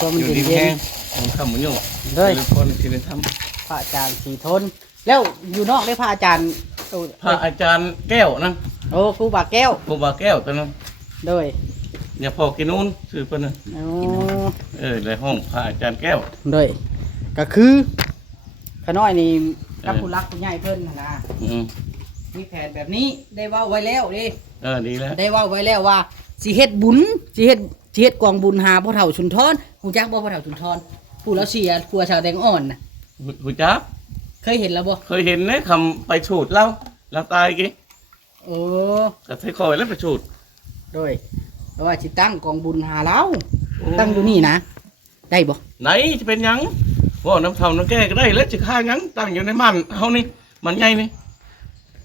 ตัวมัน อยู่ เย็น ดี เย็ แห้ น งผมทำเหมือนอยู่ เลย คนที่ได้ท พระอาจารย์สีทน แล้วอยู่นอกได้พระอาจารย์ ำพระอาจารย์แก้วนั่น โอ้ครูบาแก้ว ครูบาแก้วตัวนั้น โดย อย่าพอกินนู้นชื่อเพิ่นน่ะ โอ้ ในห้องพระอาจารย์แก้ว โดยก็คือขน้อยนี่กับผู้รักผู้ใหญ่เพิ่นน่ะนะ อืม มีแผนแบบนี้ได้เว้าไว้แล้วเด้ ดีแล้ว ได้เว้าไว้แล้วว่าสิเฮ็ดบุญสิเฮ็ดกองบุญหาพ่อเฒ่าชุนทรฮู้จักบ่พ่อเฒ่าชุนทรผู้แล้วเสียผัวชาวแดงอ่อนน่ะ หูจัก เคยเห็นแล้วบ่ เคยเห็นนะคำไปฉูดเราตายกี่ โอ้ ก็ใช้คอยแล้วไปฉูด โดยเพราะว่าสิตั้งกองบุญหาเราตั้งอยู่นี่นะได้บ่ ไหนจะเป็นหยังว่าน้ำเท่าน้ำแก้ก็ได้แล้วจะฆ่าหยังตั้งอยู่ในมันเฮานี่มันไงนี่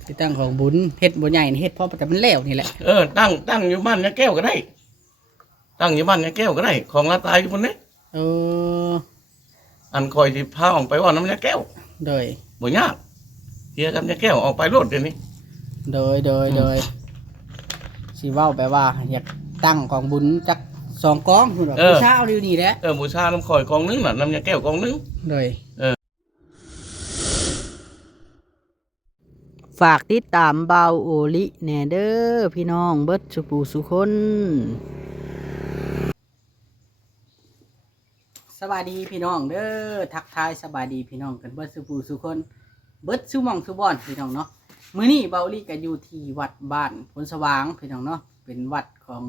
สิตั้งของบุญเฮ็ดบ่ใหญ่นี่เฮ็ดเพราะแต่มันแล้วนี่แหละ ตั้งอยู่บ้านยาแก้วก็ได้ ตั้งอยู่บ้านยาแก้วก็ได้ ของเราตายอยู่บนนี้ เออ อันคอยที่พาออกไปว่าน้ำยาแก้ว โดย บ่ยากเฮียกับยาแก้วออกไปรถเดี๋ยวนี้ โดยสิเว้าแปลว่าอยากตั้งกองบุญจัก2กองพุ่นว่าผู้เช้าอยู่นี่แหละ บูชาน้ำคอยกองนึงน่ะน้ำยาแก้วกองนึง โดยฝากติดตามเบาโอลิแหน่เด้อพี่น้องเบิดสุปูสุคนสวัสดีพี่น้องเด้อทักทายสบายดีพี่น้องกันเบิดสุปูสุคนเบิดสุหม่องสุบอนพี่น้องเนาะมื้อนี้เบาโอลิก็อยู่ที่วัดบ้านผลสว่างพี่น้องเนาะเป็นวัดของ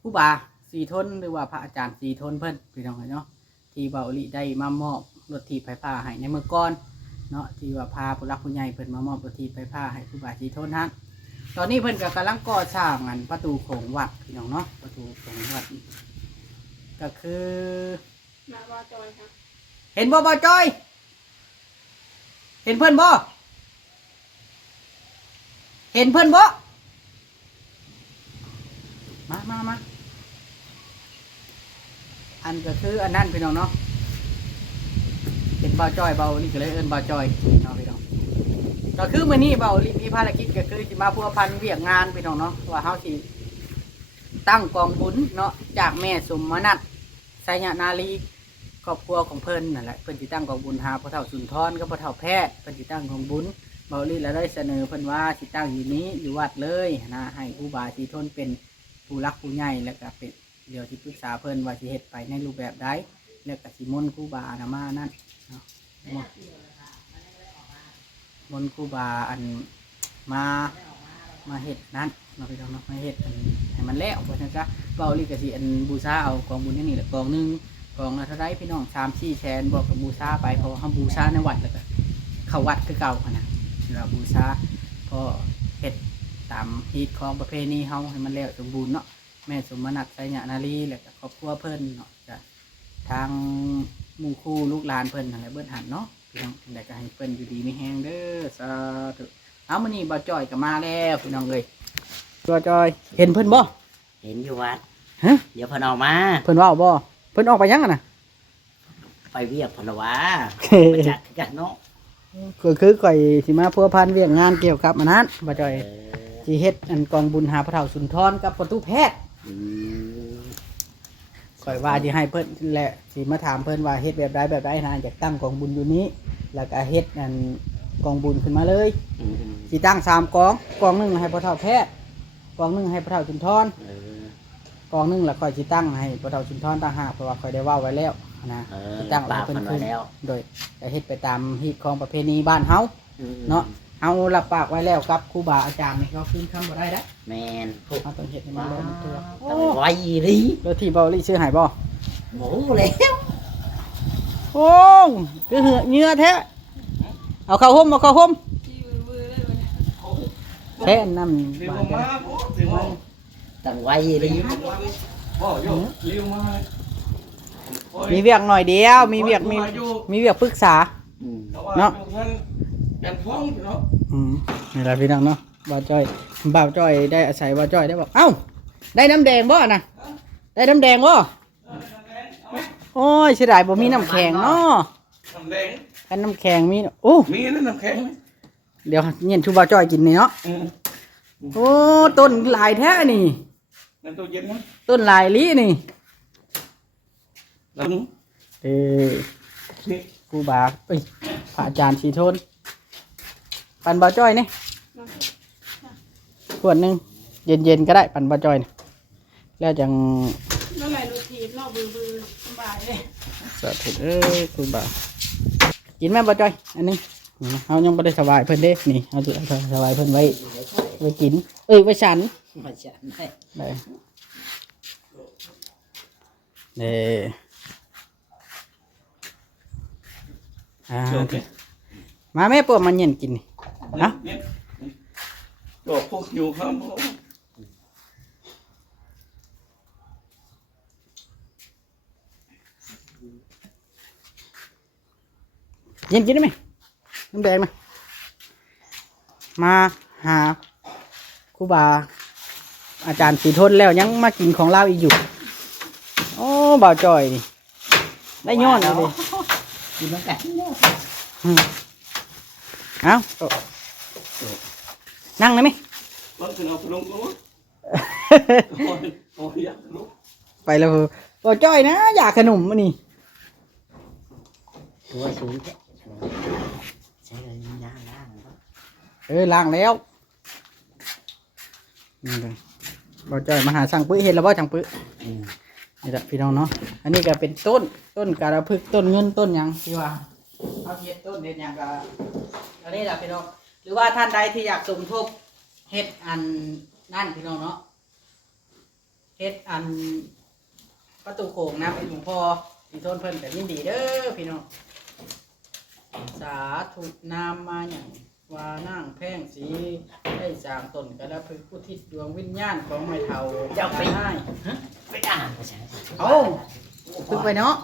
ครูบาสีทนหรือว่าพระอาจารย์สีทนเพิ่นพี่น้องเนาะที่เบาโอลิได้มามอบรถถีบไฟฟ้าให้ในมื้อก่อนเนาะที่ว่าพาผู้รักผู้ใหญ่เพิ่นมามอบรถถีบไฟฟ้าให้ครูบาสีทนฮะตอนนี้เพิ่นก็กำลังก่อสร้างอันประตูโขงวัดพี่น้องเนาะประตูโขงวัดก็คือเห็นบ่บ่จอย เห็นเพื่อนบ่เห็นเพื่อนบ่มาอันก็คืออันนั้นพี่น้องเนาะเห็นบ่าวจอยเบาลิก็เลยเอิ้นบ่าวจอยเนาะพี่น้องก็คือมื้อนี้เบาลิมีภารกิจก็คือสิมาพัวพันเวียกงานพี่น้องเนาะว่าเฮาสิตั้งกองบุญเนาะจากแม่สมนัสไสยนาลีครอบครัวของเพิ่นนั่นแหละเพิ่นสิตั้งกองบุญหาพ่อเฒ่าสุนทรกับพ่อเฒ่าแพทย์เพิ่นสิตั้งกองบุญเบาลีแล้วได้เสนอเพิ่นว่าสิตั้งอยู่นี้อยู่วัดเลยนะให้ครูบาสีทนเป็นผู้รักผู้ใหญ่แล้วก็เป็นเดี๋ยวที่ปรึกษาเพิ่นว่าสิเฮ็ดไปในรูปแบบใดแล้วก็สิมนต์ครูบานะมานั่นเนาะมนต์ครูบาอันมาเฮ็ดนั้นเนาะพี่น้องเนาะมาเฮ็ดอันให้มันแล้วว่าซั่นซะเบาลีก็สิอันบูชาเอากองบุญนี่แหละกองนึงกองละเท่าไรพี่น้อง3-4 แสนบอกกับบูชาไปเพราะเขาบูชาในวัดแล้วก็เข้าวัดคือเก่านะเราบูชาพอเฮ็ดตามฮีตของประเพณีเฮาให้มันแล้วสมบูรณ์เนาะแม่สมนัสไสยนารีแล้วก็ครอบครัวเพิ่นเนาะจะทางหมู่คู่ลูกหลานเพิ่นอะไรเบิ่นหันเนาะพี่น้องแต่ก็ให้เพิ่นอยู่ดีมีแฮงเด้อสาธุเอามื้อนี้บ่าวจ้อยก็มาแล้วพี่น้องเอ้ยบ่าวจ้อยเห็นเพิ่นบ่ เห็นอยู่วัด ฮะ เดี๋ยวเพนออกมา เพิ่นเว้าบ่เพิ่นออกไปยังอะน่ะ ไปเวียกเพนวะไปจัดกันเนาะ ก็คือก่อยสิมาพัวพันเวียกงานเกี่ยวกับอันนั้นบ่จ่อย เออ สิเฮ็ดอันกองบุญหาพระเฒ่าสุนทรกับประตูแพทย์ อืม ก่อยว่าสิให้เพิ่นแหละสิมาถามเพิ่นว่าเฮ็ดแบบใดนะอยากตั้งกองบุญอยู่นี้แล้วก็เฮ็ดอันกองบุญขึ้นมาเลย อืม สิตั้ง3กองกองหนึงให้พระเฒ่าแพทย์กองหนึงให้พระเฒ่าสุนทร เออก องหนึงแล้วค่อยสิตั้งให้พระเฒ่าสุนทรต่างหากเพราะว่าค่อยได้เว้าไว้แล้วนะ เออ สิตั้ง ปาก เพิ่ เพ น น ขึ้ ไว้ น แล้ว โดยจะเฮ็ดไปตามฮีตของประเพณีบ้านเฮา อืม เนาะเอารับปากไว้แล้วกับครูบาอาจารย์นี่เขาขึ้นคำบ่ได้นะ แมนพวก เอาต้องเห็ดให้มันเลยตัว ต้องไว้ดิ แล้วที่เบาลี่ชื่อหายบ่ หมูแล้ว โอ้คือเหงื่อแท้เอาเข้าห่มแท้น้ำ เรียว บาด มาเรียวมา ต้องไว้ดิ พ่อโยเรียวมา มีเวียกหน่อยเดียวมีเวียกปรึกษา อืม เนาะ กันท้องเนาะ นี่แหละพี่น้องเนาะบ่าวจ้อยได้อาศัยบ่าวจ้อยได้บอกเอ้าได้น้ำแดงบ่นะได้น้ำแดงบ่โอ้ยเสียดายบ่มีน้ำแข็งเนาะ น้ำแดง กันน้ำแข็งมีโอ้ มีนั่นน้ำแข็งไหม เดี๋ยวเย็นชูบ่าวจ้อยกินนี่เนาะ โอ้ต้นหลายแท้นี่ นั่นตัวเย็นนะ ต้นหลายลีนี่ แล้ว เอ้ยครูบาเอ้ยพระอาจารย์สีทนปั่นบ่จ้อยนี่ขวดหนึงเย็นๆก็ได้ปั่นบ่จ้อยนี่แล้วจัง นั่นแหละรูทีนเนาะบือสบายเลย สาธุครูบากินแม่บ่จ้อยอันนึงนี่นะเฮายังบ่ได้สบายเพิ่นเด้นี่เอาสบายเพิ่นไว้กินไว้ฉัน มาฉันได้ đây để ok má mấy bữa mà nhìn kì này đó đồ phô nhiều không nhìn kì đấy mày không đèn mày mà hà cô bà อาจารย์สีทนแล้วยังมากินของเราอีกอยู่โอ้บ่าวจอยนี่ได้ย้อนเลย กินน้ำกัน เอ้านั่งได้ไหม vẫn cứ nào lông lúa thôi dạ lúa ไปแล้วบ่าวจอยนะอยากขนมมานี่ ตัวสูงแค่ใช่เลยย่างล้าง ล้างแล้วนี่เลยบ่าวจอยมาหาสั่งปื้อเห็นแล้วบ่สั่งปื้อนี่แหละพี่น้องเนาะอันนี้ก็เป็นต้นกาละพึกต้นเงินต้นหยังที่ว่าเอาเฮ็ดต้นเฮ็ดหยังก็อันนี้แหละพี่น้องหรือว่าท่านใดที่อยากสมทบเฮ็ดอันนั่นพี่น้องเนาะเฮ็ดอันประตูโขงนะเป็นหลวงพ่อสีทนเพิ่นก็ยินดีเด้อพี่น้องสาธุนามมาอย่างว่านั่งแพ่งสีได้สร้างตนกระพึกผู้ทิศดวงวิญญาณของไม่เท่าเจ้าไปให้ ไม่อ่านภาษา เอาพึกไปเนาะ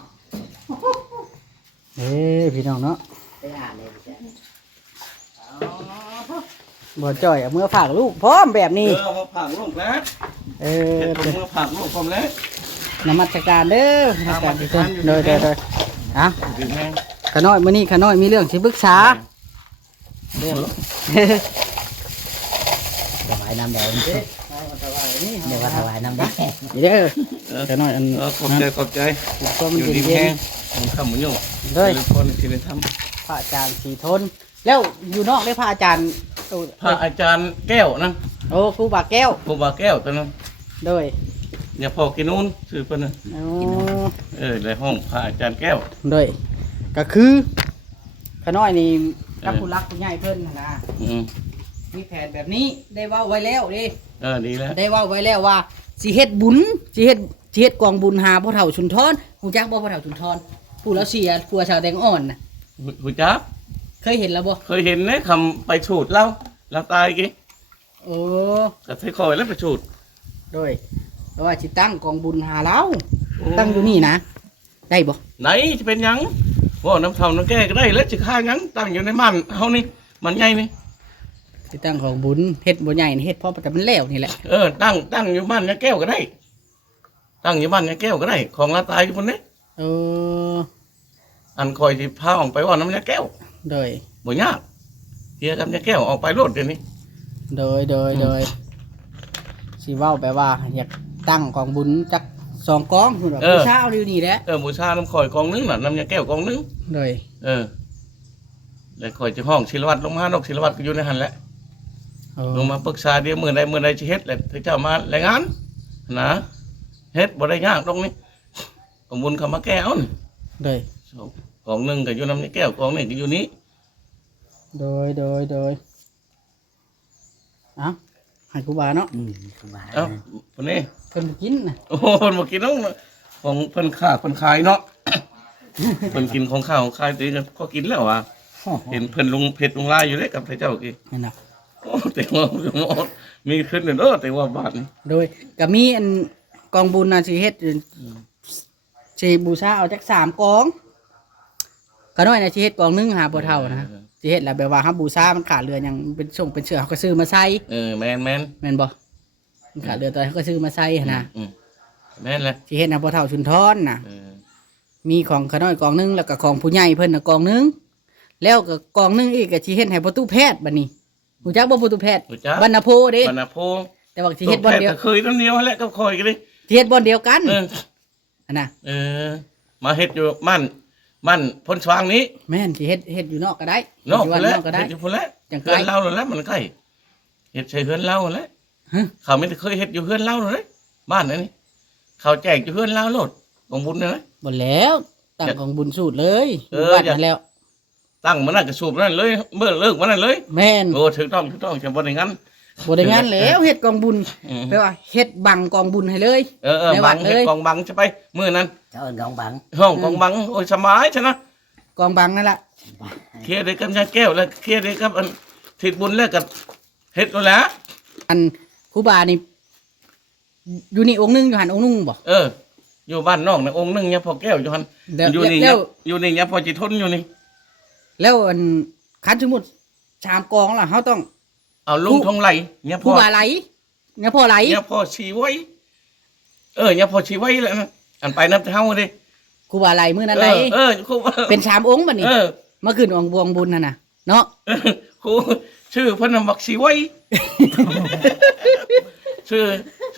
พี่น้องเนาะ ไม่อ่านเลยภาษา บ่จ่อยเอามื่อฝากลูกพร้อมแบบนี้ mà phẳng luôn lát เออ mà phẳng luôn không lát นมัสการเด้อขน้อยมื้อนี้ขน้อยมีเรื่องสิปรึกษาเรื่อง ถวายน้ำแดงเดี๋ยวว่าถวายน้ำแดง เด้อขน้อยอัน cọp chơi ตัวมัน nhiều เย็ đi น nghe không cầm một nhiều ๆเด้อ con thì lên thăm พระอาจารย์สีทนแล้วอยู่นอกได้พระอาจารย์ พระอาจารย์แก้วนั่น โอ้ครูบาแก้ว ครูบาแก้วตอนนั้น โดย อย่าพอกินนู้นชื่อเพิ่นน่ะ โอ้ ในห้องพระอาจารย์แก้ว โดยก็คือขน้อยนี่กับผู้รักผู้ใหญ่เพิ่นน่ะนะ อืม มีแผนแบบนี้ได้เว้าไว้แล้วเด้ ดีแล้ว ได้เว้าไว้แล้วว่าสิเฮ็ดบุญสิเฮ็ดกองบุญหาพ่อเฒ่าชุนทรฮู้จักบ่พ่อเฒ่าชุนทรผู้แล้วเสียผัวชาวแดงอ่อนน่ะ หูจัก เคยเห็นแล้วบ่ เคยเห็นเนี่ยคำไปฉูดเราตายกี่ โอ้ กระเทยคอยแล้วไปฉูด โดยเพราะว่าสิตั้งกองบุญหาเราตั้งอยู่นี่นะได้บ่ ไหนจะเป็นหยังว่าน้ำเท่าน้ำแก่ก็ได้แล้วจะฆ่าหยังตั้งอยู่ในมันเฮานี่มันไงนี่ สิตั้งของบุญเฮ็ดบ่ใหญ่นี่เฮ็ดเพราะแต่มันแล้วนี่แหละ ตั้งอยู่บ้านยาแก้วก็ได้ ตั้งอยู่บ้านยาแก้วก็ได้ ของเราตายอยู่บนนี้ เออ อันคอยที่พาออกไปว่าน้ำยาแก้ว โดย บ่ยากเฮียกับยาแก้วออกไปรถเดี๋ยวนี้ โดยสิเว้าแปลว่าอยากตั้งกองบุญจัก2กองพุ่นว่าผู้เช้าอยู่นี่แหละ บูชาน้ำคอยกองนึงน่ะน้ำยาแก้วกองนึง โดย แล้วคอยจะห้องศิลวัตรลงมานกศิลวัตรก็อยู่ในหันแหละ เออ ลงมาปรึกษาเดี๋ยวมือใดจะเฮ็ดแหละถึงจะมารายงานนะเฮ็ดบ่ได้ยากตรงนี้กองบุญเขามาแก้เอานี่ โดย กองหนึงก็อยู่น้ำยาแก้วกองหนึงก็อยู่นี้ โดยเอ้าให้ครูบาเนาะ คือว่า เอ้าคนนี้ เพิ่นบ่กินน่ะ โอ้โหเมื่อกี้น้องของเพิ่นค้าเพิ่นขายเนาะ เพิ่นกินของข้าวของขายตีกันก็กินแล้วว่ะเห็นเพิ่นลงเพชรลงลายอยู่เลยกับพระเจ้ากี้ นั่นน่ะ โอ้แต่ว่ามีขึ้นเด้อแต่ว่าบาทนี่ โดยก็มีอันกองบุญน่ะสิเฮ็ดสิบูชาเอาจัก3กองก็น้อยน่ะสิเฮ็ดกองหนึงหาบ่เท่านะสิเฮ็ดแล้วแบบว่าเฮาบูชามันขาดเรือหยังเป็นส่งเป็นเสื้อเฮาก็ซื้อมาใส่ แม่น แม่นบ่มันขาดเรือตัวเฮาก็ซื้อมาใส่หั้นนะ แม่นแหละ สิเฮ็ดให้บ่เท่าชุนทรน่ะ เออ มีของขน้อยกองหนึงแล้วก็ของผู้ใหญ่เพิ่นน่ะกองหนึงแล้วก็กองหนึงอีกก็สิเฮ็ดให้ประตูแพทย์บัดนี้ฮู้จักบ่ประตูแพทย์ รู้จัก บรรณโพเด้ บรรณโพ แต่ว่าสิเฮ็ดบ่อนเดียว เคยน้ำเดียวแหละก็คอยกันดิ สิเฮ็ดบ่อนเดียวกัน เออ อันน่ะ เออ มาเฮ็ดอยู่บ้านพ้นสว่างนี้ แม่นสิเฮ็ดอยู่นอกก็ได้ นอก อยู่ พุ่น น แล้ว อกก็ได้ เฮ็ดอยู่พุ่นแล้ว จังไกล เฮือนเราแล้วมันใกล้เฮ็ดใส่เฮือนเราแล้ว ฮะ เขาไม่ได้เคยเฮ็ดอยู่เฮือนเราเลยบ้านนั้นนี่เขาแจกอยู่เฮือนเราโลดของบุญนะ บ่แล้วตั้งของบุญสูตรเลย เออ วัด อย่า นั่นแล้ว ตั้งมันน่ะกระสูบนั่นเลยเมื่อเลิกมันนั่นเลย แม่น โอ้ถูกต้องจะบ่ได้งั้น บ่ได้งานแล้วเฮ็ดกองบุญ อืม แปลว่าเฮ็ดบังกองบุญให้เลย ในวั บั ด ง เลย เฮ็ดกองบังจะไปมื้อนั้น เจ้าเอิ้นกองบัง ห้องกองบังโอ้ยสบายใช่นะ กองบังนั่นล่ะ เคลียร์ได้กับยาแก้วแล้วเคลียร์ได้กับอันทิศบุญแล้วกับเฮ็ดแล้วแหละ อันครูบานี่อยู่นี่องค์หนึงอยู่หันองค์หนึงบ่ อยู่บ้านนอกนะองค์หนึงเนี่ยพ่อแก้วอยู่หั่น แล้ว อยู่นี่ แล้ว อยู่นี่เนี่ยพ่อจิทนอยู่นี่ แล้วอันคันสมมุติชามกองล่ะเฮาต้อง เอาลุงทองไหลเนี่ย ครู พ่อบ าไหลเนี่ยพ่อไหล เนี่ยพ่อชีไว้เนี่ยพ่อชีไว้แล้วนะอันไปนับเฮาดิ ครูบาไหลมื้อนั้นไหล ครู เป็นชามองค์บัดนี้ เออ มาขึ้นองค์บวงบุญนั่นน่ะเนาะ ครูชื่อเพิ่นน่ะบักชีไว้ ชื่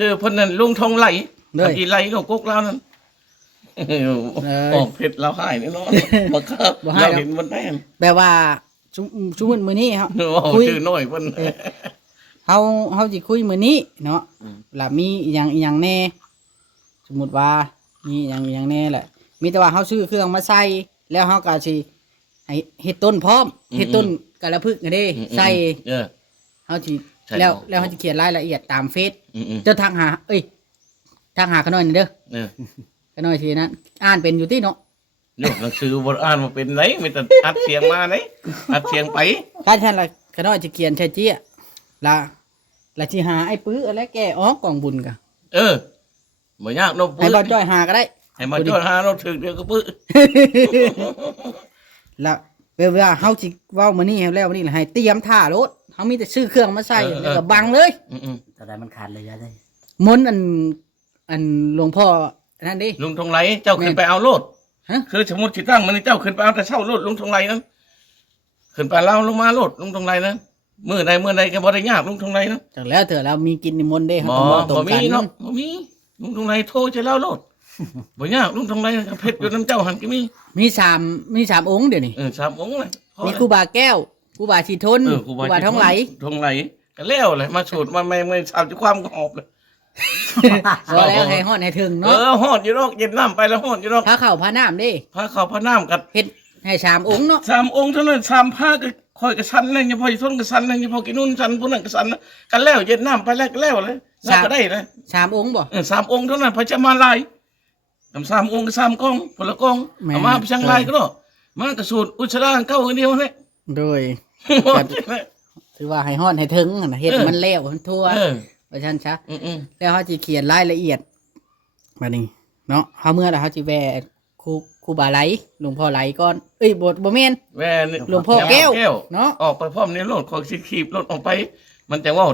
อเพิ่นนั่นลุงทองไหล เด้อ อีไหลก็กกแล้วนั่นออกเผ็ดเราหายแน่นอนบ่ครับ บ่ให้ เรา หรอก เห็นมันแน่น แปลว่าชุมื้อนี้ครับ โอ้ คุย ชื่อน้อยเพิ่น เฮาสิคุยมื้อนี้เนาะ อืม ล่ะมีอีหยังแน่สมมุติว่ามีอีหยังแน่แหละมีแต่ว่าเฮาซื้อเครื่องมาใส่แล้วเฮาก็สิให้เฮ็ดต้นพร้อมเฮ็ดต้นกะละพึกนี่เด้ใส่ เออ เฮาสิ ใช่ แล้ว เนาะ แล้วเฮาสิเขียนรายละเอียดตามเฟซ อืม เจะทักหาทักหาเขาหน่อยนี่เด้อ เออ เขาหน่อยทีนั้นอ่านเป็นอยู่ที่เนาะ โยกหนังสือบทอ่านมาเป็นไรมีแต่อัดเสียงมาไหนอัดเสียงไป การท่านละเขาหน่อยจะเขียนใช่เจี้ยละสิหาไอ้ปื้ออะไรแกออกกองบุญกะ บ่ยากเนาะ ให้บ่จ้อยหาก็ได้ ให้มาจอดหาเราถึงเดียวก็ปื้อ แล้วเวลาเฮาสิเว้ามื้อนี้แล้วมื้อนี้ให้เตรียมท่ารถเฮามีแต่ซื้อเครื่องมาใส่แล้วก็บังเลย ตอนนั้นมันขาดเลยอะเลย มนต์อันหลวงพ่อนั่นดิ ลุงทองไหลเจ้าขึ้นไปเอาโลด ฮะ คือสมมติที่ตั้งมันเจ้าขึ้นไปเอาแต่เช่าโลดลุงทองไหลนั้นขึ้นไปเล่าลงมาโลดลุงทองไหลนั้นมื้อใดก็บ่ได้ยากลุงทองไหลนั้น จากแล้วเถอะเรามีกินนิมนต์ได้เฮา บ่ ต้องบอกตรง บ่มี กัน เนาะบ่มีลุงทองไหลโทรจะเล่าโลดบ่ยากลุงทองไหลเพชรอยู่น้ำเจ้าหันก็มี มี3องค์เดี๋ยวนี้ 3องค์เลย มีครูบาแก้วครูบาชีทน ครู ครูบาท้องไหล ทองไหลก็แล้วเลยมาสูตรมาไม่ทราบจะความหอบเลย พอแล้วให้ฮอดให้ถึงเนาะ หอดอยู่รอกเย็นน้ำไปแล้วหอดอยู่รอก พระเข้าพระน้ำเด้ พระเขาพระน้ำกับ เฮ็ดให้3องค์เนาะ 3องค์เท่านั้น3ผ้าก็คอยกับสันนั่นยังพอจะทนกับสันนั่นยังพอกินนู่นสันพวกนั้นกับสันนะกันแล้วเย็นน้ำไปแล้วก็แล้วเลยแล้วก็ได้เลย 3องค์บ่ 3องค์เท่านั้นพระจะมาลายทำ3องค์กับ3กองผลกอง แม่น เอามาไปช่างลายก็ได้มากระสูตรอุชราเก้าอันเดียวเลย โดย ถือว่าให้ฮอดให้ถึงหั่นน่ะเฮ็ดให้มันแล้วมันทั่วว่าซั่นซะแล้วเฮาสิเขียนรายละเอียดบัดนี้เนาะเฮาเมื่อแล้วเฮาสิแวะครูบาไหลหลวงพ่อไหลก่อนบ่แม่น แว่นี่ หลวงพ่อแก้วเนาะ ออกไปพร้อมในรถขอสิขีบรถออกไป มันจะว่า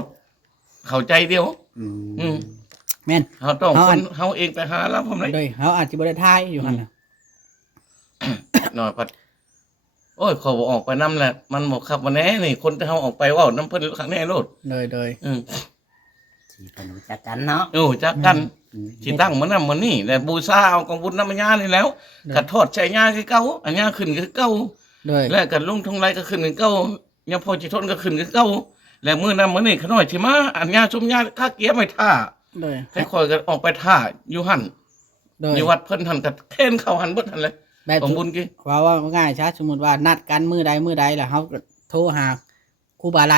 เข้าใจเดียว อืม แม่น เขาต้อง เอา ค อั น น เขาเองไปหาแล้วผมเลย โดยเฮาอาจสิบ่ได้ทายอยู่หั่นน่ะ หน่อยพัดโอ้ยเขาบอกออกไปน้ำแหละมันบอกขับมาแน่นี่คนที่เขาออกไปว่าน้ำเพิ่นขังแน่รถ โดย ที่เพิ่นรู้จักกันเนาะ โอ้จักกันสิตั้งมันนั่นมันนี่แต่บูชาเอากองบุญน้ำมันยานี่แล้วกระทอดใช้ยาคือเก่าอันยาขึ้นคือเก่า โดย และกันลุงทงไรก็ขึ้นคือเก่ายังพอจิทนก็ขึ้นคือเก่าแล้วมื้อนั้นมื้อนี้ขน้อยสิมาอันยาชุมยาค่าเกียไม่ท่า โดย ให้คอยกันออกไปท่าอยู่หัน โดย อยู่วัดเพิ่นหันกับเค้นเข้าหันเบิดหันเลย แบบ ของบุญกี่ ว่าง่ายซะสมมุติว่านัดกันมื้อใดแล้วเฮาก็โทรหาครูบาไหล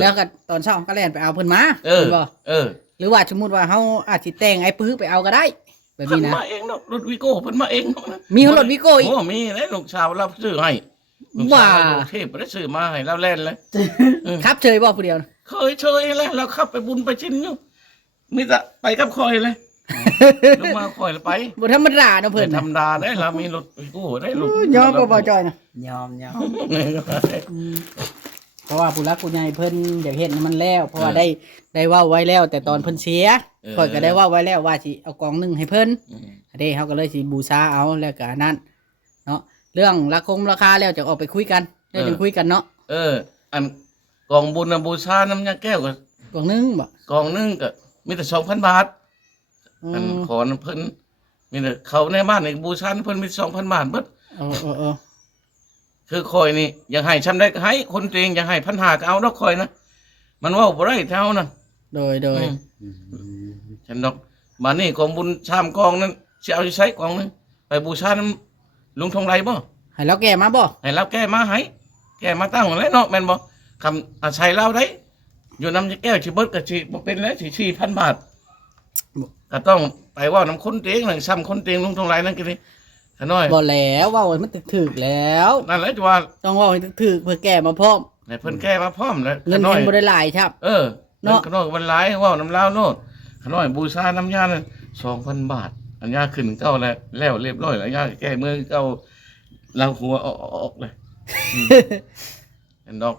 แล้วก็ตอนเช้าก็แล่นไปเอาเพิ่นมา เออ เห็นบ่ เออ หรือว่าสมมุติว่าเฮาอาจสิแต่งไอ้ปื้อไปเอาก็ได้ แบบ เพิ่น นี้นะ มาเองเนาะรถวิโก้เพิ่นมาเองเนาะนะ มีรถวิโก้อีก โอ้มีแล้วลูกสาวเราซื้อให้ลูก ว่า สาวเราเทพบ่ได้ซื้อมาให้เราแล่นเลย ครับเฉยบ่ผู้เดียว เคยเชยแล้วเราขับไปบุญไปชิ้นอยู่มีแต่ไปกับคอยเลยลงมาคอยแล้วไป บ่ธรรมดาเนาะเพิ่น ธรรมดาได้เรามีรถวิโก้ได้รถ ยอมบ่บ่จอยนะ ยอม เพราะว่าผู้รักผู้ใหญ่เพิ่นอยากเฮ็ดให้มันแล้ว เพราะว่าได้เว้าไว้แล้ว แต่ตอนเพิ่นเสียข่อยก็ได้เว้าไว้แล้วว่าสิเอากองหนึงให้เพิ่น เด้เฮาก็เลยสิบูชาเอาแล้วก็อันนั้นเนาะเรื่องราคาแล้วจะออกไปคุยกันได้จังคุยกันเนาะ อันกองบุญบูชาน้ำยาแก้วก็ กองหนึงบ่ กองนึงก็มีแต่2,000 บาท อันขอน้ำเพิ่น มีแต่เขาในบ้านนี่บูชาเพิ่นมี2,000 บาทเบิด เออ คือคอยนี่อยากให้ชำได้ก็ให้คนตัวเองอยากให้พันหาก็เอาดอกคอยนะมันเว่าบ่ได้เท่านั้น โดย ฉันดอกมานี่กองบุญชามกองนั้นสิเอาสิใช้กองนึงไปบูชาน้ำลุงทองไรบ่ ให้เราแก่มาบ่ ให้เราแก้มาให้แก้มาตั้งแล้วเนาะแม่นบ่คำอาศัยเราได้อยู่น้ำแก้วสิเบิดก็สิบ่เป็นแล้วสิ4,000 บาทก็ต้องไปเว่าน้ำคนเตียงหนึ่งซ้ำคนเตียงลุงทองไรนั่นกินนี่ขน้อย บ่แล้วเว่าให้มันถึกๆแล้ว นั่นแหละจะว่า ต้องเว่าให้ถึกๆเพื่อแก่มาพร้อม ให้เพิ่นแก้มาพร้อมแล้ว เงิน น้อย บ่ได้หลายครับ เออ เนาะ ขน้อยวันหลายเว่าน้ำลาวโน่นขน้อยบูชาน้ำยานั่น2,000 บาทอันยาขึ้นเก้าแล้วเรียบร้อยแล้วยาแก้เมื่อเก้าเราหัวออกเลยเห็นดอก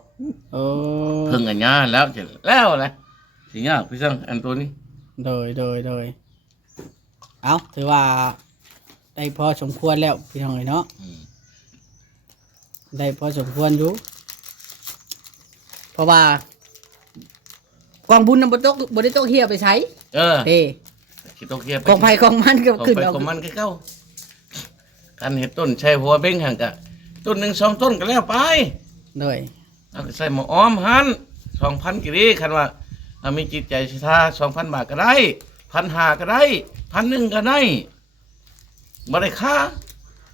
โอ้ เพิ่งอันยาแล้วจะแล้วแหละสิยากพี่ซังอันตัวนี้ โดยเอาถือว่าได้พอสมควรแล้วพี่น้องเอ้ยเนาะได้พอสมควรอยู่เพราะว่ากองบุญนำบ่ได้ตกเฮียไปใช้ เออ เด้ คิดต้องเคลียร์ไป กองไผกองมันก็ ของ ขึ้น ไป เอา ของมันคือเก้าการเห็ดต้นใช้หัวเบ้งห่างกะต้น1 2 ต้นก็แล้วไป โดย เอาก็ใส่หมออ้อมหัน2,000กี่ดีคันว่าถ้ามีจิตใจศรัทธา2,000 บาทก็ได้1,500ก็ได้1,100ก็ได้บ่ได้ค่า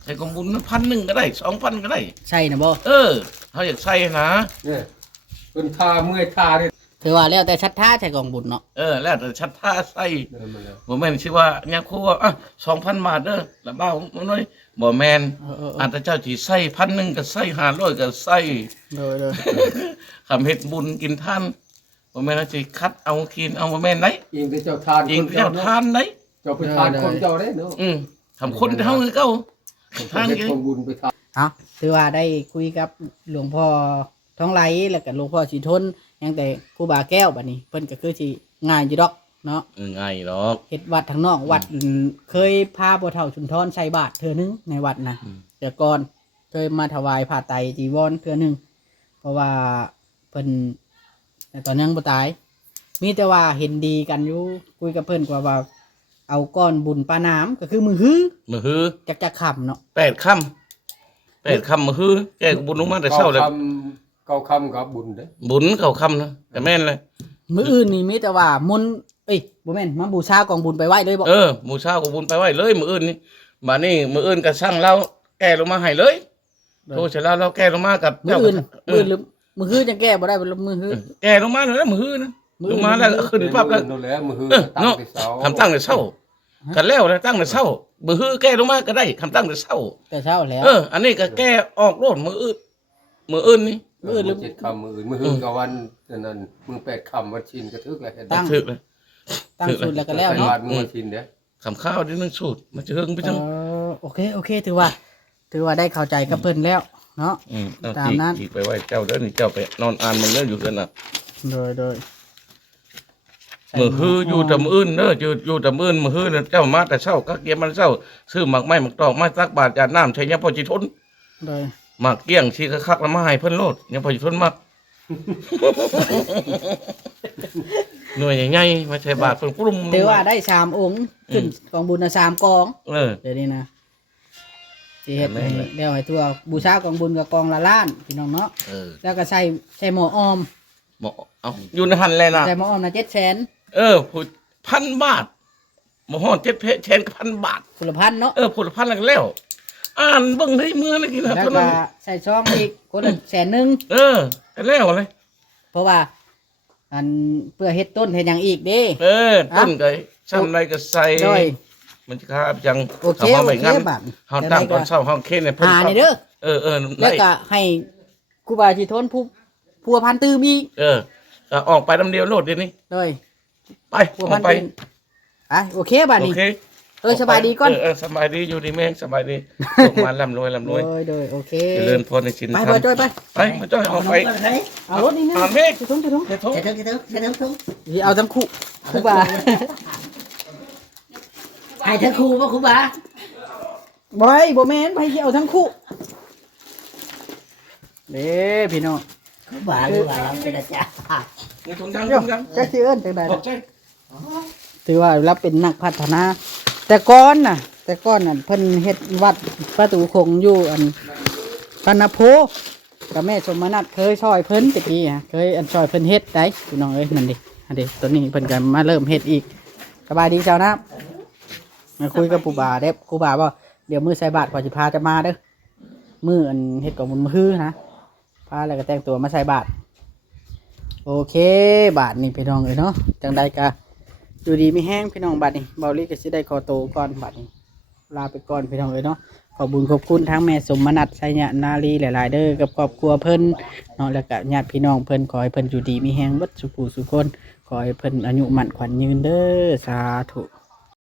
ใส่กองบุญ1,100ก็ได้2,000ก็ได้ ใช่นะบ่ เออเขาอยากใส่นะ เนี่ยเป็นทาเมื่อยทาเนี่ย ถือว่าแล้วแต่ชัดท่าใช่กองบุญเนาะ เออแล้วแต่ศรัทธาใส่ เดินมาแล้ว บ่แม่นสิว่าเนี่ยครูว่าอ่ะ2,000 บาทเด้อแล้วบ้าบ่น้อยบ่แม่น อาจจะเจ้าที่ใส่1,100ก็ใส่500ก็ใส่ โดย คำเฮ็ดบุญกินทานบ่แม่นว่าสิคัดเอากินเอาบ่แม่นได้ อิงเป็นเจ้าทาน ยิงเจ้าทานได้ เจ้าไปทานคนเจ้าได้เนาะ ทำคนเฮาคือเก่าทาน เฮ็ด เอง คนบุญไปทาน เอาถือว่าได้คุยกับหลวงพ่อท้องไหลแล้วก็หลวงพ่อสีทนยังแต่ครูบาแก้วบัดนี้เพิ่นก็คือสิง่ายอยู่ดอกเนาะ ง่ายดอก เฮ็ดวัดทางนอกวัดเคยพาบ่เฒ่าชุนทรใส่บาตรเทื่อนึงในวัดนะแต่ก่อนเคยมาถวายผ้าไตรจีวรเทื่อนึงเพราะว่าเพิ่นแต่ตอนยังบ่ตาย มีแต่ว่าเห็นดีกันอยู่คุยกับเพิ่นกว่าเอาก้อนบุญปลาน้ำก็คือมือฮื้อ มื้อฮือ จักค่ำเนาะ 8 ค่ำ8 ค่ำมื้อฮือแกก็บุญลงมาแต่เช้าแล้ว เก้าคำกับบุญเด้ บุญเข้าค่ำนะแต่แม่นเลย มื้ออื่นนี่มีแต่ว่ามนต์บ่แม่นมาบูชากองบุญไปไหว้เลยบ่ หมู่เช้าก็บุญไปไว้เลยมื้ออื่นนี่บัดนี้มื้ออื่นก็สั่งเราแก้ลงมาให้เลยโทรเสร็จแล้วเราแก้ลงมากับ มื้ออื่นหรือมื้อฮื้อจังแก้บ่ได้บ่มื้อฮื้อ แก้ลงมาแล้วมื้อฮือนะลงมาแล้วก็ขึ้นปั๊บแล้ว นั่นแหละมือฮือ เนาะ ตั้งแต่เช้า ทำตั้งแต่เช้ากันแล้วนะตั้งแต่เช้ามื้อฮือแก้ลงมาก็ได้ทำตั้งแต่เช้า แต่เช้าแล้ว อันนี้ก็แก้ออกโลดมื้ออื่นนี่ มื้ออื่นหรือ เจ็ดคำมืออื่นมือฮือกับวันนั้นมือ8คำวันชินก็ทึกแล้วเห็น ตั้ง ถึกเลย ตั้งสูตรแล้วก็แล้ว ใส่ เนาะ บาตรมือวันชินเด้ คำข้าวนิดนึงสูตรมันจะเฮิงไปจัง โอเคถือว่าได้เข้าใจกับเพิ่นแล้วเนาะ ตามนั้น อีกไปไว้เจ้าเด้อนี่เจ้าไปนอนอ่านมันเด้ออยู่กันน่ะ โดย มือฮืออยู่แต่มื้ออื่นเด้ออยู่แต่มื้ออื่นมือฮือน่ะเจ้ามาแต่เช้าก็เกียมมันเช้าซื้อหมักไม้หมักตอกมาตักบาตรจานน้ำใช้ยาพอจิทน โดย หมักเกี้ยงชีคักๆแล้วมาให้เพิ่นโลดยาพอจิทนมัก หน่วยใหญ่ๆมาใช้บาตรเพิ่นกลุ่ม ถือว่าได้3องค์ขึ้นกองบุญน่ะ3กอง เดี๋ยวนี้นะสิเฮ็ดให้แล้วให้ทั่วบูชากองบุญกับกองละล้านพี่น้องเนาะแล้วก็ใส่หม้ออ้อม หมอเอาอยู่ในหันเลยนะ ใส่หม้ออ้อมน่ะ700,000 พูด1,000 บาทหมอฮอด7แสนก็1,000 บาท พุละพันเนาะ พูด1,000แล้วอ่านเบิ่งให้มือเลยกินนะ แล้ว เท่า ก็ นั้น ใส่ซองอีกคนละ100,000 ก็แล้วเลย เพราะว่าอันเพื่อเฮ็ดต้นเฮ็ดหยังอีกเด้ ต้นก็ซ้ำไรก็ใส่ โดย มันจะคาบจัง โอเค าไปงั้น บัด เฮาตั้งตอนเช้าเฮาเค้นให้เพิ่น นี่เด้อ แล้ว ได้ ก็ให้ครูบาสิทนผู้พันตื้มอีก ก็ออกไปน้ำเดียวโลดเดี๋ยวนี้ โดย ไป ผู้ อ พั อน กไป ตื้มโอเคบัด โอ นี้ เค สบายดีก่อน สบายดีอยู่ดีแม่งสบายดีส่งมาร่ำรวย โดยโอเค เจริญพรในชิน ไป ธรรม จ้อยไป ไปมาจ้อยออกไป เอารถนี่นะ อ่านเมฆ จะทุ่ง เดี๋ยวโทร เดี๋ยวทุก เอาทั้งคู่ครูบา ให้ทั้งครูป่ะครูบา บ่แม่นไปสิเอาทั้งคู่เด้พี่น้อง ครูบาเราเป็นอาจารย์ มีถุงยัง เดี๋ยว ถุงยัง จะสิเอิ้นจังได๋ ออกใจ ถือว่าเราเป็นนักพัฒนา แต่ก่อนน่ะเพิ่นเฮ็ดวัดประตูคงอยู่อันปานนาโพกับแม่สมนัตเคยช่วยเพิ่นตะกี้ฮะเคยอันช่วยเพิ่นเฮ็ดได้พี่น้องเอ้ยนั่นดิอันนี้ตัวนี้เพิ่นก็มาเริ่มเฮ็ดอีกสบายดีเจ้านะมาคุยกับปู่บาเด้ครูบาว่าเดี๋ยวมื้อใส่บาตรก่อนสิพาจะมาเด้อมื้ออันเฮ็ดของมื้อนะพาแล้วก็แต่งตัวมาใส่บาตรโอเคบาตรนี่พี่น้องเอ้ยเนาะจังใดก็อยู่ดีมีแห้งพี่น้องบัดนี้เบาลีก็สิได้ขอโตวก่อนบัดนี้ลาไปก่อนพี่น้องเอ้ยเนาะขอบคุญขอบคุณทั้งแม่สมนัตไสยนาลีหลายๆเด้อกับครอบครัวเพิ่นเนาะแล้วก็ญาติพี่น้องเพิ่นขอให้เพิ่นอยู่ดีมีแห้งเบิดสุขสุขคนขอให้เพิ่นอายุมั่นขวัญยืนเด้อสาธุ